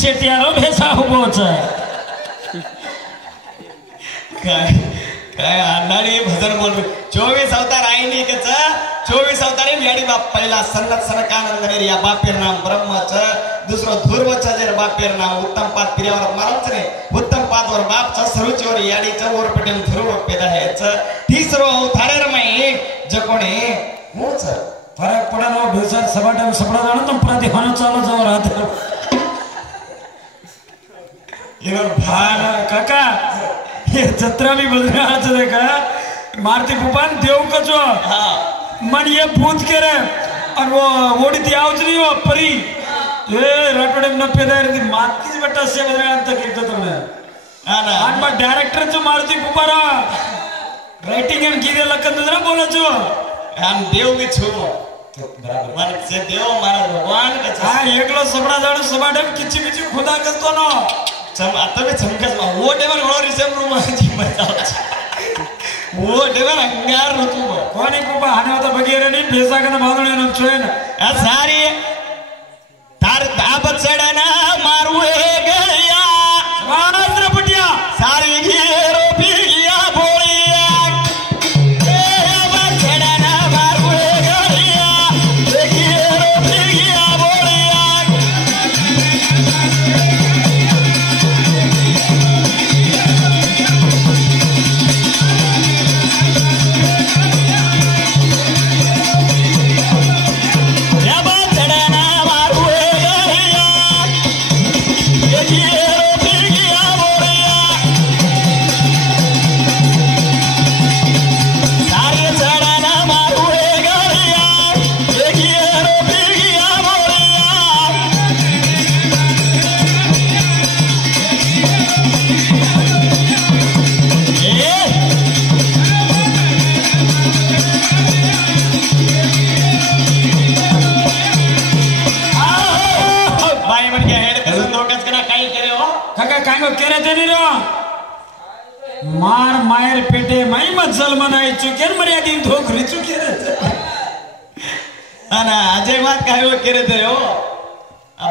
शेटियारो भेसा उभोच काय अण्णाने भजन बोल 24 अवतार आहे नी कच 24 अवतार याडी बाप पहिला सन्नत सनकानंद रे या बापेर नाम ब्रह्मच दुसरं ध्रुवच जर बापेर नाम उत्तम पाद पिर्यावर मारच रे उत्तम पादवर बापचा सरुचवर याडीचा वर पटेल ध्रुव पेदा हेच तिसरो अवतार मै जकोणे होच फरक पडनो भेसा सबाटम सपडा जाणं तुम प्रतिफल चालू जाऊ राहत इवर भान काका ये जत्रा भी बोल रहा है देखा मारती पुपान देव कचो मन ये पूछ के रे और वो वोडी ती आउच नहीं हो परी ए रटोडे न पेदार ती मातीच बट्टा से बदले अंत केतो तुमने आना आन बा डायरेक्टर जो मारती पुपारा राइटिंग एंड गिरे लकन जरा बोलो जो आम देव भी छु बराबर मन से देव मारा भगवान का हां एकलो सबडा जाणो सबाडे किची किची खुदा करतो ना चम आता भी चमकस मा वो डेवर हो रिसेम रूम जी मजा वो डेवर अंगार ऋतु कोणी कुपा हाने होता बगेरे नहीं भेसा कन बांधणे न छोय न आ सारी तार दाबत चढना मारू हे गया वानर पटिया सारी घेरो पिया बोलिया ए अब चढना मारू हे गया घेरो पिया बोलिया मार मायर पेटे माई मजल मनाई चुके मर्यादी धोखरी चुके ना अजय बात काय हो केरे थे हो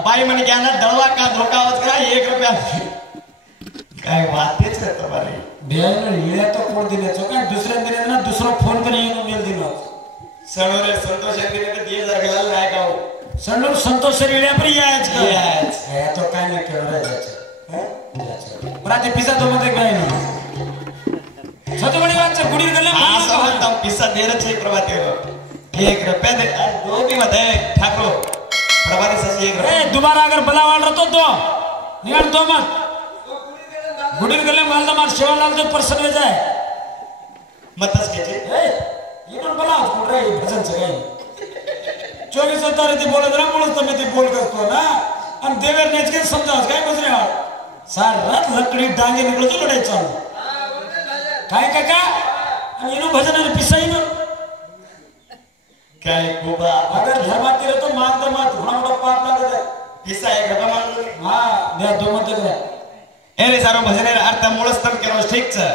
बाई म्हणे क्या ना दळवा का धोका आवाज करा 1 रुपया काय बात तेच आहे तुम्हारी बेन लिया तो कोण दिले चो काय दुसऱ्या दिने ना दुसरा फोन पण येऊन मेल दिलो सणोरे संतोष यांनी ते 10,000 गेला नाही का हो सणोर संतोष रिळ्या पण याच का याच हे तो काय नाही केलं रे याच बरा ते पिझ्झा तो मध्ये काय ना छोटे बड़ी बात से गुड़ी गले आ समझता हूं पिस्सा दे रहे थे प्रभाती हो 1 रुपया दे दो भी मत है ठाकुर प्रभाती से 1 रुपया दोबारा अगर बलावाल रहतो तो निकाल दो मत गुड़ी गले माल दा मार शिवालाल तो पर्सन हो जाए मतस के जे ये पण बला कोण रे भजन से काय 24 अवतार ती बोलत रा म्हणून तुम्ही ती बोल करतो ना आणि देवेर नेच के समजास काय बजरे सार रात लकड़ी डांगे निकलो तो लढाई चालू काय काका आणि इनो भजन आणि पिसाई न काय गोबा अगर धर्माती रे तो मान दे मत घोड़ा मोड़ा पाप लागत है पिस्सा 1 रुपया मान हां दे दो मत दे ए रे सारो भजन अर्थ मूळस्थम केलो ठीक छ